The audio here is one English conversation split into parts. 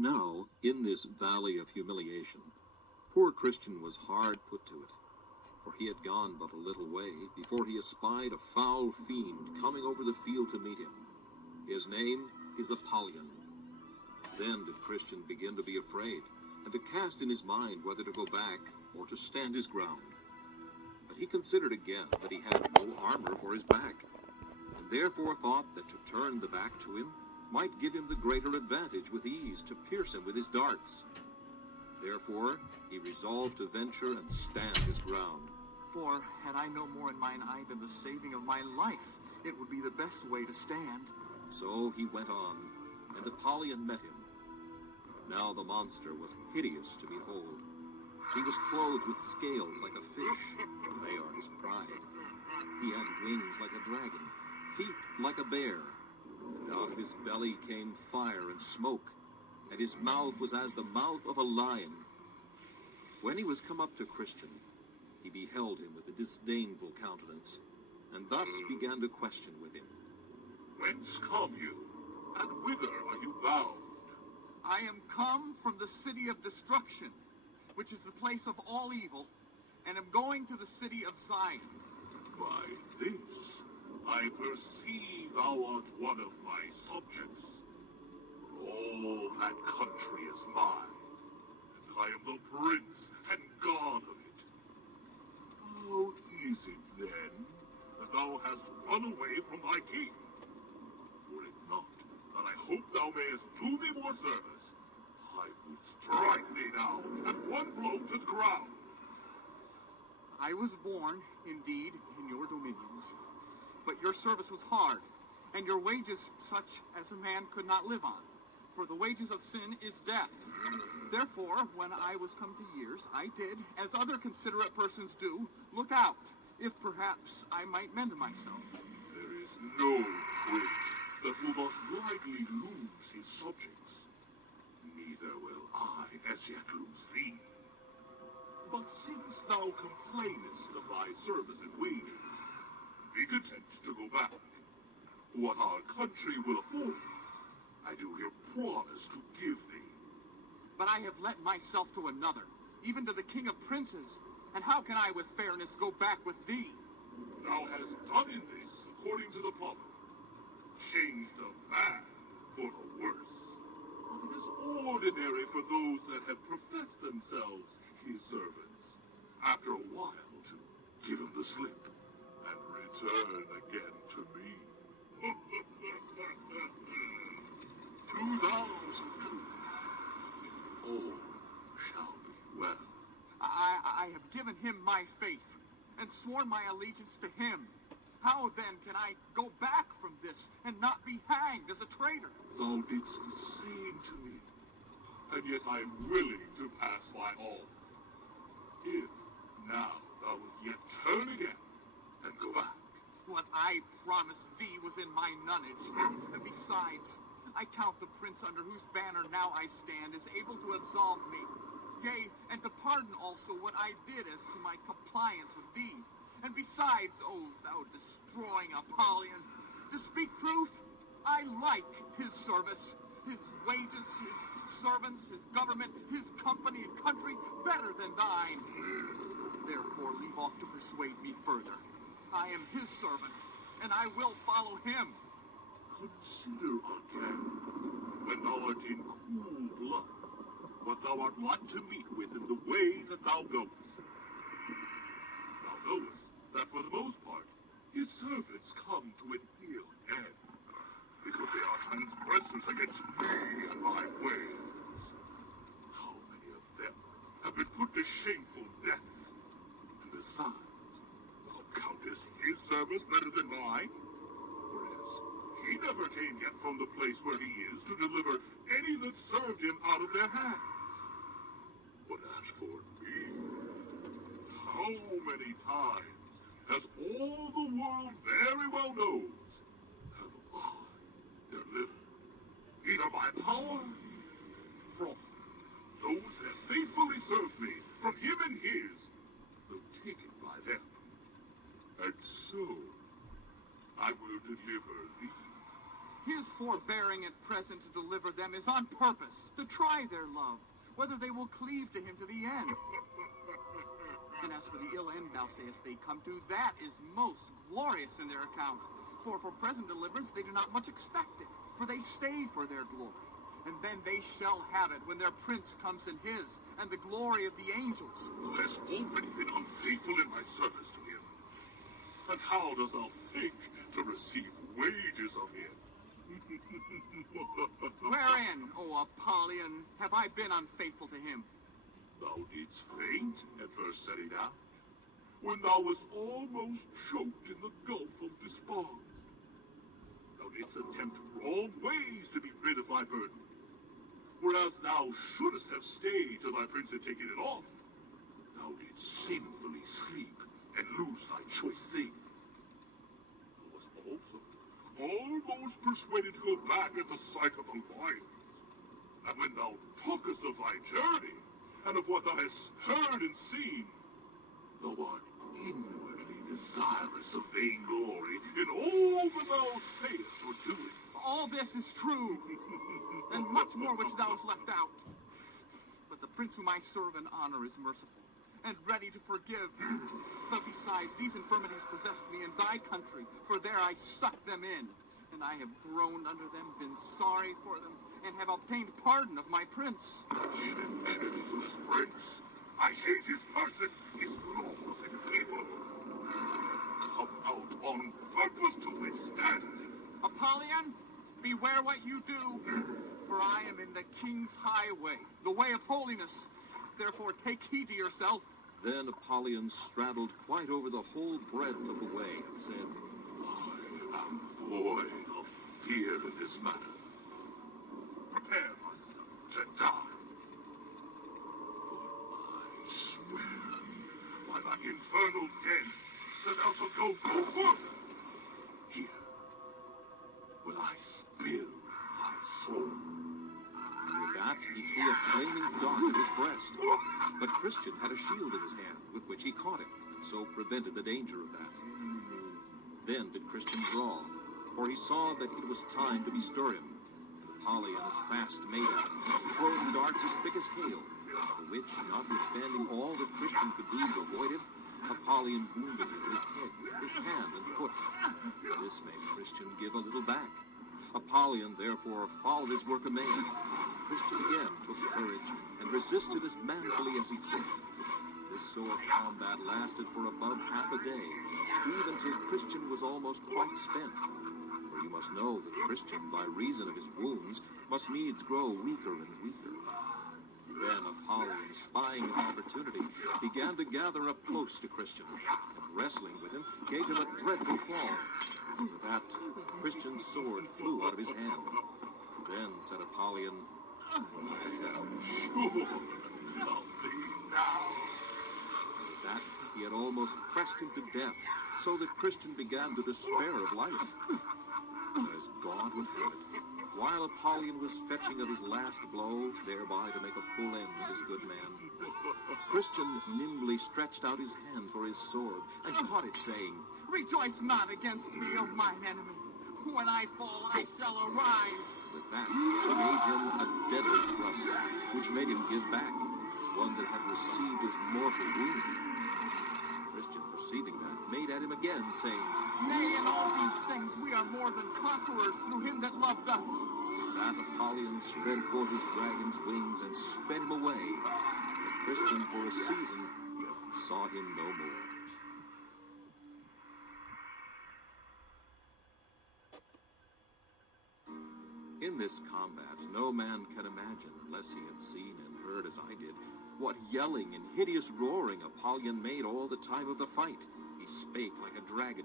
Now, in this valley of humiliation, poor Christian was hard put to it, for he had gone but a little way before he espied a foul fiend coming over the field to meet him. His name is Apollyon. Then did Christian begin to be afraid, and to cast in his mind whether to go back or to stand his ground. But he considered again that he had no armor for his back, and therefore thought that to turn the back to him might give him the greater advantage with ease to pierce him with his darts. Therefore he resolved to venture and stand his ground. For had I no more in mine eye than the saving of my life, it would be the best way to stand. So he went on, and Apollyon met him. Now the monster was hideous to behold. He was clothed with scales like a fish, and they are his pride. He had wings like a dragon, feet like a bear, and out of his belly came fire and smoke, and his mouth was as the mouth of a lion. When he was come up to Christian, he beheld him with a disdainful countenance, and thus began to question with him. Whence come you, and whither are you bound? I am come from the city of destruction, which is the place of all evil, and am going to the city of Zion. By this, I perceive thou art one of my subjects. All that country is mine, and I am the prince and god of it. How is it, then, that thou hast run away from thy king? Were it not that I hope thou mayest do me more service, I would strike thee now at one blow to the ground. I was born, indeed, in your dominions, but your service was hard, and your wages such as a man could not live on. For the wages of sin is death. Therefore, when I was come to years, I did, as other considerate persons do, look out, if perhaps I might mend myself. There is no prince that will thus lightly lose his subjects. Neither will I as yet lose thee. But since thou complainest of thy service and wages, be content to go back. What our country will afford, I do here promise to give thee. But I have lent myself to another, even to the king of princes, and how can I with fairness go back with thee? Thou hast done in this according to the proverb. Change the bad for the worse. But it is ordinary for those that have professed themselves his servants, after a while to give him the slip and return again to me. 2002. All shall be well. I have given him my faith, and sworn my allegiance to him. How then can I go back from this and not be hanged as a traitor? Thou didst the same to me, and yet I am willing to pass by all. If now thou wilt yet turn again and go back. What I promised thee was in my nonage, and besides, I count the prince under whose banner now I stand is able to absolve me, yea, and to pardon also what I did as to my compliance with thee. And besides, O thou destroying Apollyon, to speak truth, I like his service, his wages, his servants, his government, his company and country better than thine. Therefore leave off to persuade me further. I am his servant, and I will follow him. Consider again, when thou art in cool blood, what thou art like to meet with in the way that thou goest. Thou knowest that for the most part his servants come to an ill end, because they are transgressors against me and my ways. How many of them have been put to shameful death? And besides, thou countest his service better than mine, whereas he never came yet from the place where he is to deliver any that served him out of their hands. But as for me, how many times, as all the world very well knows, have I delivered, either by power, from those that faithfully served me, from him and his, though taken by them. And so I will deliver thee, His forbearing at present to deliver them is on purpose, to try their love, whether they will cleave to him to the end. And as for the ill end thou sayest they come to, that is most glorious in their account. For present deliverance they do not much expect it, for they stay for their glory. And then they shall have it when their prince comes in his, and the glory of the angels. Who has already been unfaithful in my service to him. And how dost thou think to receive wages of him? Wherein, O Apollyon, have I been unfaithful to him? Thou didst faint at first setting out, when thou wast almost choked in the gulf of despond. Thou didst attempt wrong ways to be rid of thy burden, whereas thou shouldst have stayed till thy prince had taken it off. Thou didst sinfully sleep and lose thy choice thing. Thou wast also almost persuaded to go back at the sight of the lions. And when thou talkest of thy journey, and of what thou hast heard and seen, thou art inwardly desirous of vainglory in all that thou sayest or doest. All this is true, and much more which thou hast left out. But the prince whom I serve and honor is merciful, and ready to forgive. But besides, these infirmities possessed me in thy country, for there I sucked them in, and I have groaned under them, been sorry for them, and have obtained pardon of my prince. I am an enemy to this prince. I hate his person, his laws and people. Come out on purpose to withstand him. Apollyon, beware what you do, for I am in the king's highway, the way of holiness. Therefore take heed to yourself. Then Apollyon straddled quite over the whole breadth of the way and said, I am void of fear in this matter. Prepare myself to die. For I swear by thy infernal den that thou shalt go no further. Here will I spill thy soul. and with that he threw a flaming dart at his breast. But Christian had a shield in his hand, with which he caught it, and so prevented the danger of that. Then did Christian draw, for he saw that it was time to bestir him. Apollyon is fast made at him, throwing darts as thick as hail, for which, notwithstanding all that Christian could do to avoid it, Apollyon wounded him in his head, his hand and foot. This made Christian give a little back. Apollyon therefore followed his work amain. Christian again took courage and resisted as manfully as he could. This sore combat lasted for above half a day, even till Christian was almost quite spent. For you must know that Christian, by reason of his wounds, must needs grow weaker and weaker. Then Apollyon, spying his opportunity, began to gather up close to Christian, and wrestling with him, gave him a dreadful fall. With that, Christian's sword flew out of his hand. Then said Apollyon, I am sure of thee now. with that he had almost pressed him to death, so that Christian began to despair of life. As God would have it, while Apollyon was fetching of his last blow, thereby to make a full end of this good man, Christian nimbly stretched out his hand for his sword, and caught it, saying, Rejoice not against me, O mine enemy. When I fall, I shall arise. With that, he gave him a deadly thrust, which made him give back, as one that had received his mortal wound. Christian, perceiving that, made at him again, saying, Nay, in all these things we are more than conquerors through him that loved us. With that, Apollyon spread forth his dragon's wings and sped him away. But Christian, for a season, saw him no more. In this combat, no man can imagine, unless he had seen and heard as I did, what yelling and hideous roaring Apollyon made all the time of the fight. He spake like a dragon,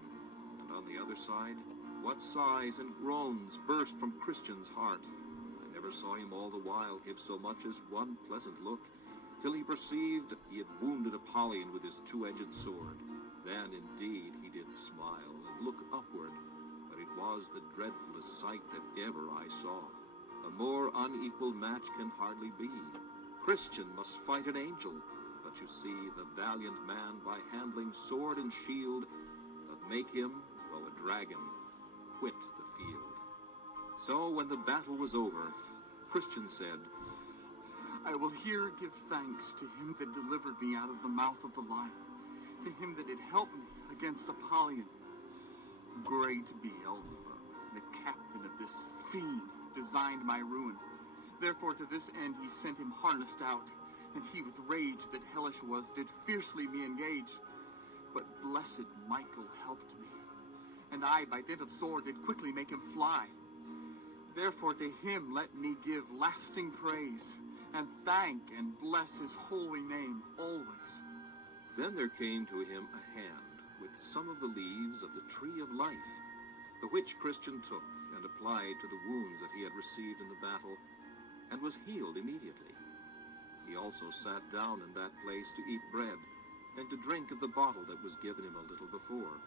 and on the other side, what sighs and groans burst from Christian's heart. I never saw him all the while give so much as one pleasant look, till he perceived he had wounded Apollyon with his two-edged sword. Then indeed he did smile and look upward, but it was the dreadfulest sight that ever I saw. A more unequal match can hardly be. Christian must fight an angel, but you see, the valiant man by handling sword and shield doth make him, though a dragon, quit the field. So when the battle was over, Christian said, I will here give thanks to him that delivered me out of the mouth of the lion, to him that did help me against Apollyon. Great Beelzebub, the captain of this fiend, designed my ruin. Therefore to this end he sent him harnessed out, and he with rage that hellish was did fiercely me engage. But blessed Michael helped me, and I by dint of sword did quickly make him fly. Therefore to him let me give lasting praise, and thank and bless his holy name always. Then there came to him a hand with some of the leaves of the tree of life, the which Christian took and applied to the wounds that he had received in the battle, and was healed immediately. He also sat down in that place to eat bread, and to drink of the bottle that was given him a little before.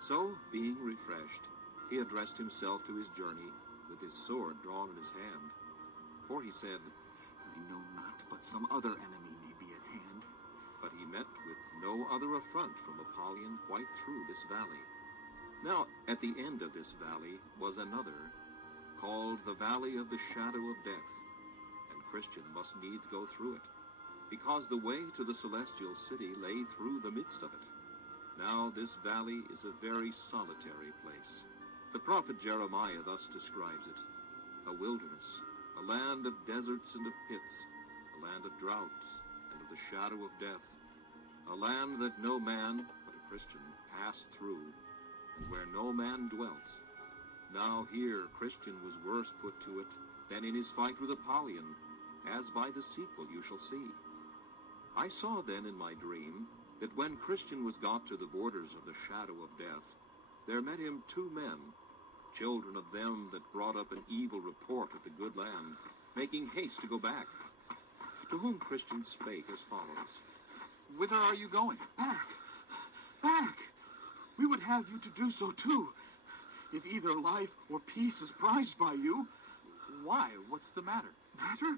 So, being refreshed, he addressed himself to his journey, with his sword drawn in his hand. For he said, I know not, but some other enemy may be at hand. But he met with no other affront from Apollyon quite through this valley. Now, at the end of this valley was another, called the Valley of the Shadow of Death, and Christian must needs go through it, because the way to the celestial city lay through the midst of it. Now this valley is a very solitary place. The prophet Jeremiah thus describes it: a wilderness, a land of deserts and of pits, a land of droughts and of the shadow of death, a land that no man but a Christian passed through, and where no man dwelt. Now here Christian was worse put to it than in his fight with Apollyon, as by the sequel you shall see. I saw then in my dream that when Christian was got to the borders of the shadow of death, there met him two men, children of them that brought up an evil report of the good land, making haste to go back, to whom Christian spake as follows. Whither are you going? Back! Back! We would have you to do so too, if either life or peace is prized by you. Why? What's the matter? Matter?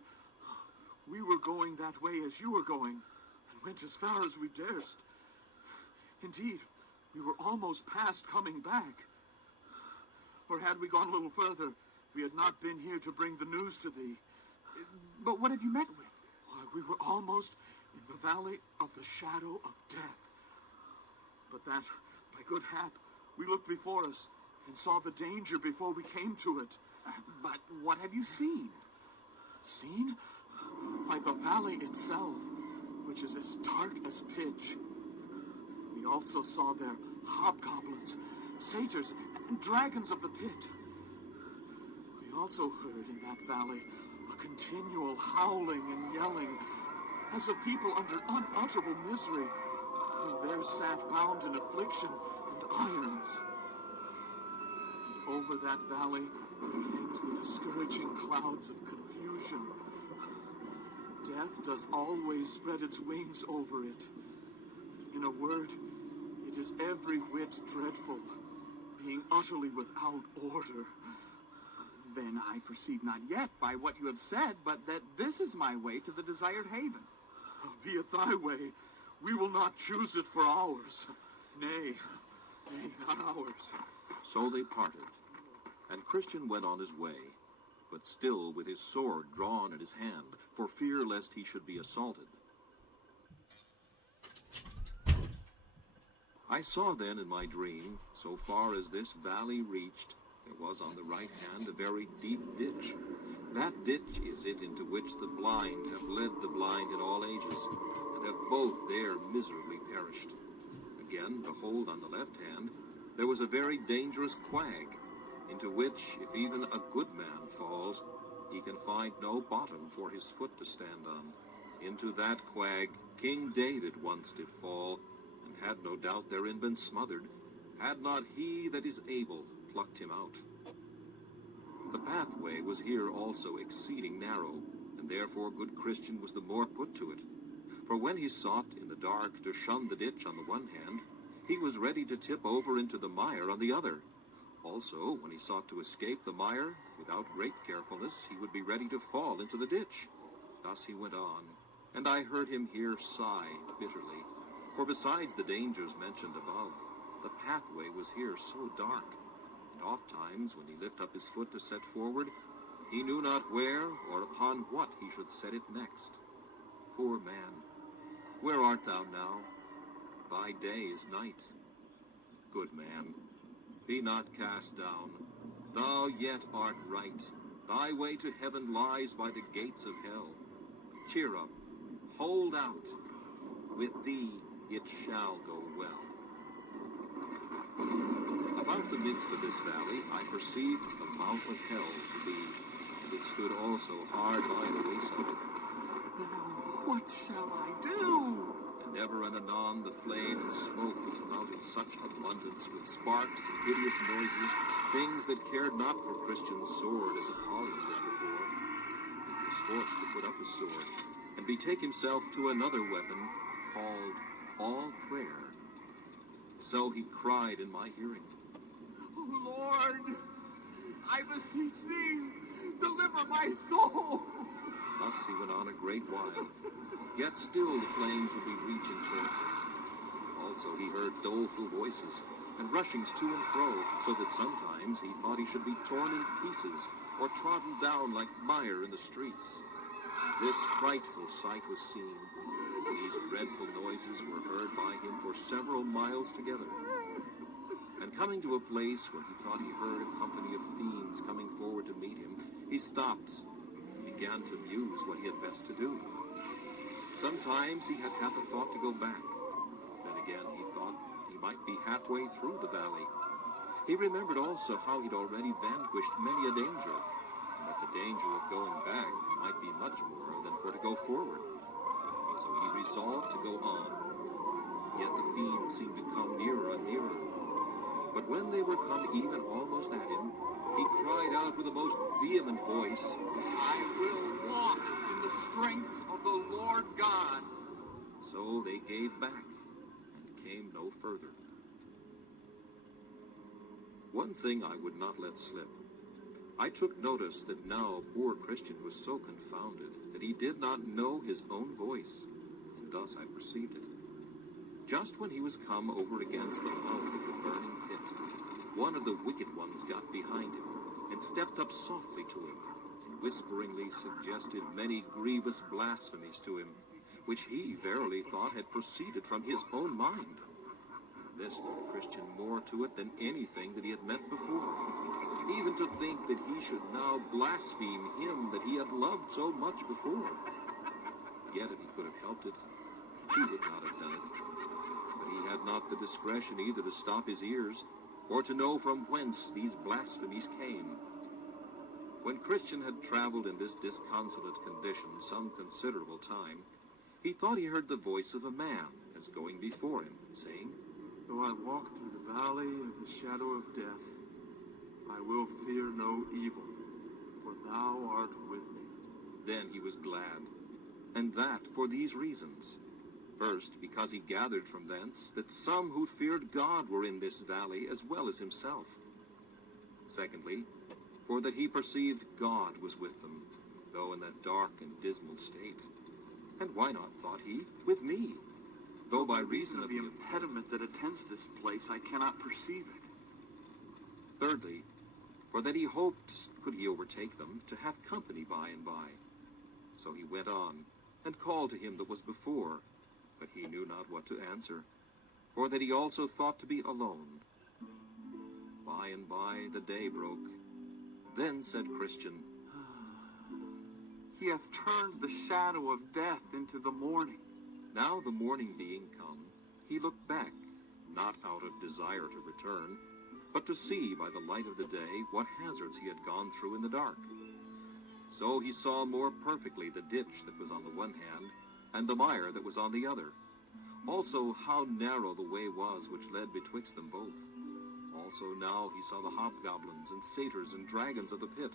We were going that way as you were going, and went as far as we durst. Indeed, we were almost past coming back. For had we gone a little further, we had not been here to bring the news to thee. But what have you met with? Why, we were almost in the valley of the shadow of death. But that, by good hap, we looked before us, and saw the danger before we came to it. But what have you seen? Seen? Why, the valley itself, which is as dark as pitch. We also saw there hobgoblins, satyrs, and dragons of the pit. We also heard in that valley a continual howling and yelling, as of people under unutterable misery, who there sat bound in affliction and irons. And over that valley hangs the discouraging clouds of confusion. Death does always spread its wings over it. In a word, it is every whit dreadful, being utterly without order. Then I perceive not yet by what you have said, but that this is my way to the desired haven. Be it thy way, we will not choose it for ours. Nay, not ours. So they parted, and Christian went on his way, but still with his sword drawn in his hand, for fear lest he should be assaulted. I saw then in my dream, so far as this valley reached, there was on the right hand a very deep ditch. That ditch is it into which the blind have led the blind in all ages, and have both there miserably perished. Again, behold, on the left hand, there was a very dangerous quag, into which, if even a good man falls, he can find no bottom for his foot to stand on. Into that quag King David once did fall, and had no doubt therein been smothered, had not he that is able plucked him out. The pathway was here also exceeding narrow, and therefore good Christian was the more put to it. For when he sought in the dark to shun the ditch on the one hand, he was ready to tip over into the mire on the other. Also, when he sought to escape the mire, without great carefulness, he would be ready to fall into the ditch. Thus he went on, and I heard him here sigh bitterly. For besides the dangers mentioned above, the pathway was here so dark, and and oft-times, when he lift up his foot to set forward, he knew not where or upon what he should set it next. Poor man, where art thou now? Thy day is night. Good man, be not cast down. Thou yet art right. Thy way to heaven lies by the gates of hell. Cheer up, hold out. With thee it shall go well. About the midst of this valley I perceived the mouth of hell to be, and it stood also hard by the wayside. Now, what shall I do? And ever and anon the flame and smoke would come out in such abundance, with sparks and hideous noises, things that cared not for Christian's sword as Apollyon did before. And he was forced to put up his sword, and betake himself to another weapon, called all prayer. So he cried in my hearing, Oh, Lord, I beseech thee, deliver my soul. Thus he went on a great while, yet still the flames would be reaching towards him. Also he heard doleful voices, and rushings to and fro, so that sometimes he thought he should be torn in pieces, or trodden down like mire in the streets. This frightful sight was seen. These dreadful noises were heard by him for several miles together. And coming to a place where he thought he heard a company of fiends coming forward to meet him, he stopped and began to muse what he had best to do. Sometimes he had half a thought to go back. Then again he thought he might be halfway through the valley. He remembered also how he'd already vanquished many a danger, and that the danger of going back might be much more than for to go forward. So he resolved to go on. Yet the fiends seemed to come nearer and nearer. But when they were come even almost at him, he cried out with a most vehement voice, I will walk in the strength of the Lord God. So they gave back and came no further. One thing I would not let slip. I took notice that now poor Christian was so confounded that he did not know his own voice, and thus I perceived it. Just when he was come over against the mouth of the burning pit, one of the wicked ones got behind him, and stepped up softly to him, and whisperingly suggested many grievous blasphemies to him, which he verily thought had proceeded from his own mind. This put Christian more to it than anything that he had met before. Even to think that he should now blaspheme him that he had loved so much before. Yet if he could have helped it, he would not have done it. But he had not the discretion either to stop his ears, or to know from whence these blasphemies came. When Christian had traveled in this disconsolate condition some considerable time, he thought he heard the voice of a man as going before him, saying, Though I walk through the valley of the shadow of death, I will fear no evil, for thou art with me. Then he was glad, and that for these reasons. First, because he gathered from thence that some who feared God were in this valley as well as himself. Secondly, for that he perceived God was with them, though in that dark and dismal state. And why not, thought he, with me, though by reason of the impediment that attends this place, I cannot perceive it. Thirdly, for that he hoped, could he overtake them, to have company by and by. So he went on, and called to him that was before, but he knew not what to answer, for that he also thought to be alone. By and by the day broke. Then said Christian, He hath turned the shadow of death into the morning. Now the morning being come, he looked back, not out of desire to return, but to see by the light of the day what hazards he had gone through in the dark. So he saw more perfectly the ditch that was on the one hand, and the mire that was on the other. Also how narrow the way was which led betwixt them both. Also now he saw the hobgoblins and satyrs and dragons of the pit,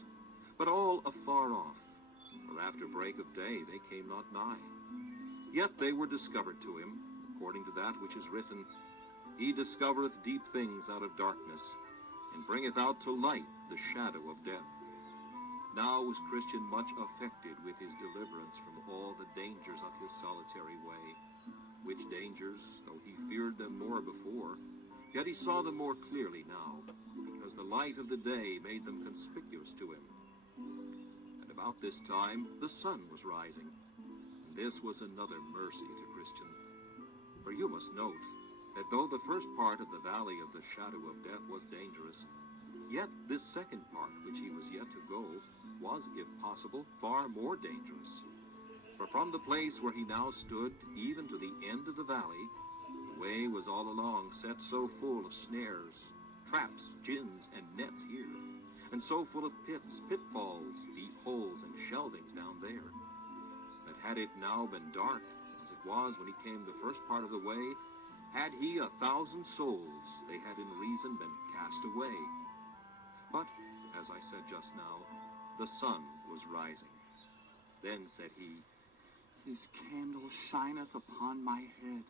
but all afar off, for after break of day they came not nigh. Yet they were discovered to him, according to that which is written, He discovereth deep things out of darkness, and bringeth out to light the shadow of death. Now was Christian much affected with his deliverance from all the dangers of his solitary way, which dangers, though he feared them more before, yet he saw them more clearly now, because the light of the day made them conspicuous to him. And about this time the sun was rising, and this was another mercy to Christian. For you must note that though the first part of the valley of the shadow of death was dangerous, yet this second part which he was yet to go was, if possible, far more dangerous. For from the place where he now stood, even to the end of the valley, the way was all along set so full of snares, traps, gins, and nets here, and so full of pits, pitfalls, deep holes, and shelvings down there, that had it now been dark, as it was when he came the first part of the way, had he 1,000 souls, they had in reason been cast away. But, as I said just now, the sun was rising. Then said he, His candle shineth upon my head,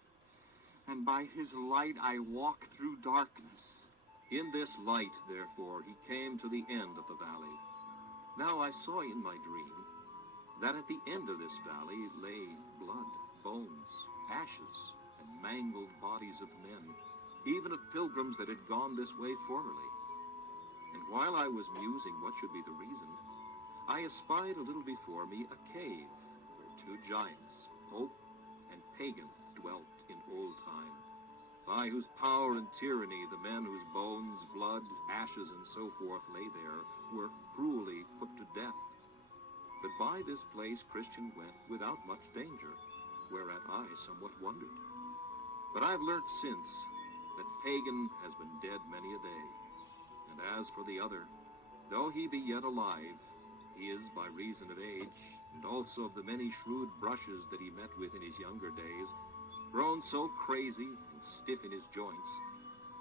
and by his light I walk through darkness. In this light, therefore, he came to the end of the valley. Now I saw in my dream that at the end of this valley lay blood, bones, ashes, and mangled bodies of men, even of pilgrims that had gone this way formerly. And while I was musing what should be the reason, I espied a little before me a cave where two giants, Pope and Pagan, dwelt in old time, by whose power and tyranny the men whose bones, blood, ashes, and so forth lay there were cruelly put to death. But by this place Christian went without much danger, whereat I somewhat wondered. But I've learnt since that Pagan has been dead many a day. And as for the other, though he be yet alive, he is, by reason of age, and also of the many shrewd brushes that he met with in his younger days, grown so crazy and stiff in his joints,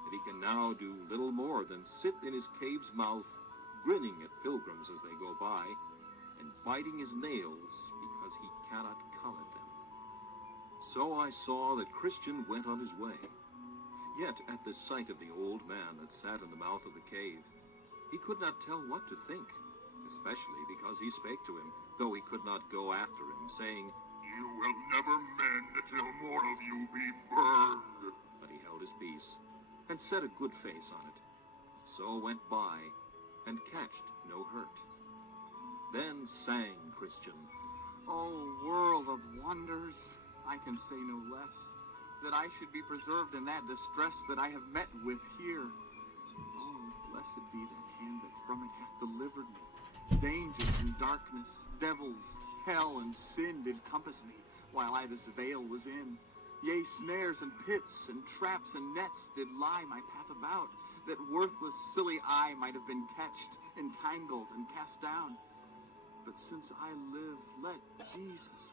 that he can now do little more than sit in his cave's mouth, grinning at pilgrims as they go by, and biting his nails because he cannot come at them. So I saw that Christian went on his way. Yet at the sight of the old man that sat in the mouth of the cave, he could not tell what to think, especially because he spake to him, though he could not go after him, saying, You will never mend till more of you be burned. But he held his peace, and set a good face on it, so went by, and catched no hurt. Then sang Christian, O world of wonders, I can say no less, that I should be preserved in that distress that I have met with here. Oh, blessed be that hand that from it hath delivered me. Dangers and darkness, devils, hell, and sin did compass me, while I this vale was in. Yea, snares and pits and traps and nets did lie my path about, that worthless silly I might have been catched, entangled, and cast down. But since I live, let Jesus,